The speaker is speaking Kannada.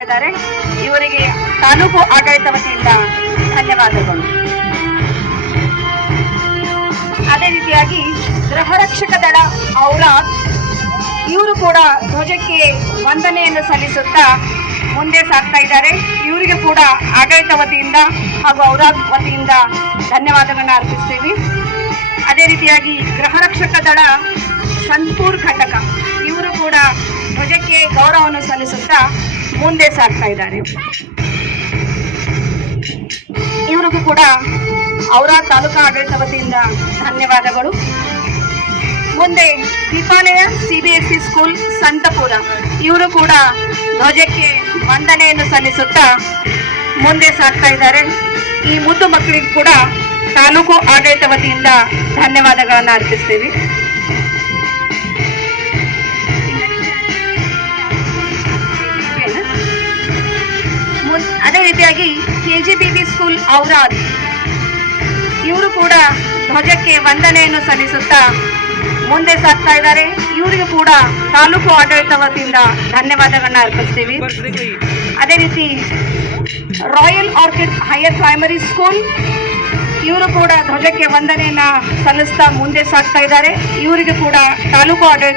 ಇದ್ದಾರೆ. ಇವರಿಗೆ ತಾಲೂಕು ಆಡಳಿತ ವತಿಯಿಂದ ಧನ್ಯವಾದಗಳು. ಅದೇ ರೀತಿಯಾಗಿ ಗೃಹರಕ್ಷಕ ದಳ ಔರಾದ್ ಇವರು ಕೂಡ ಧ್ವಜಕ್ಕೆ ವಂದನೆಯನ್ನು ಸಲ್ಲಿಸುತ್ತಾ ಮುಂದೆ ಸಾಗ್ತಾ ಇದ್ದಾರೆ. ಇವರಿಗೆ ಕೂಡ ಆಡಳಿತ ವತಿಯಿಂದ ಹಾಗೂ ಔರಾದ್ ವತಿಯಿಂದ ಧನ್ಯವಾದಗಳನ್ನ ಅರ್ಪಿಸ್ತೀವಿ. ಅದೇ ರೀತಿಯಾಗಿ ಗೃಹರಕ್ಷಕ ದಳ ಸಂತೂರ್ ಘಟಕ ಇವರು ಕೂಡ ಧ್ವಜಕ್ಕೆ ಗೌರವವನ್ನು ಸಲ್ಲಿಸುತ್ತಾ ಮುಂದೆ ಸಾಗ್ತಾ ಇದ್ದಾರೆ. ಇವರಿಗೂ ಕೂಡ ಔರಾದ್ ತಾಲೂಕಾ ಆಡಳಿತ ವತಿಯಿಂದ ಧನ್ಯವಾದಗಳು. ಮುಂದೆ ದೀಪಾಲಯ CBSE ಸ್ಕೂಲ್ ಸಂತಪುರ ಇವರು ಕೂಡ ಧ್ವಜಕ್ಕೆ ವಂದನೆಯನ್ನು ಸಲ್ಲಿಸುತ್ತಾ ಮುಂದೆ ಸಾಗ್ತಾ ಇದ್ದಾರೆ. ಈ ಮುದ್ದು ಮಕ್ಕಳಿಗೂ ಕೂಡ ತಾಲೂಕು ಆಡಳಿತ ವತಿಯಿಂದ ಧನ್ಯವಾದಗಳನ್ನು ಅರ್ಪಿಸ್ತೀವಿ. ಅದೇ ರೀತಿಯಾಗಿ KGBB ಸ್ಕೂಲ್ ಔರಾದ್ ಇವರು ಕೂಡ ಧ್ವಜಕ್ಕೆ ವಂದನೆಯನ್ನು ಸಲ್ಲಿಸುತ್ತಾ ಮುಂದೆ ಸಾಗ್ತಾ ಇದ್ದಾರೆ. ಇವರಿಗೂ ಕೂಡ ತಾಲೂಕು ಆಡಳಿತ ವತಿಯಿಂದ ಧನ್ಯವಾದಗಳನ್ನ ಅರ್ಪಿಸ್ತೀವಿ. ಅದೇ ರೀತಿ royal orchid higher primary school ಇವರು ಕೂಡ ಧ್ವಜಕ್ಕೆ ವಂದನೆಯನ್ನ ಸಲ್ಲಿಸ್ತಾ ಮುಂದೆ ಸಾಗ್ತಾ ಇದ್ದಾರೆ. ಇವರಿಗೂ ಕೂಡ ತಾಲೂಕು ಆಡಳಿತ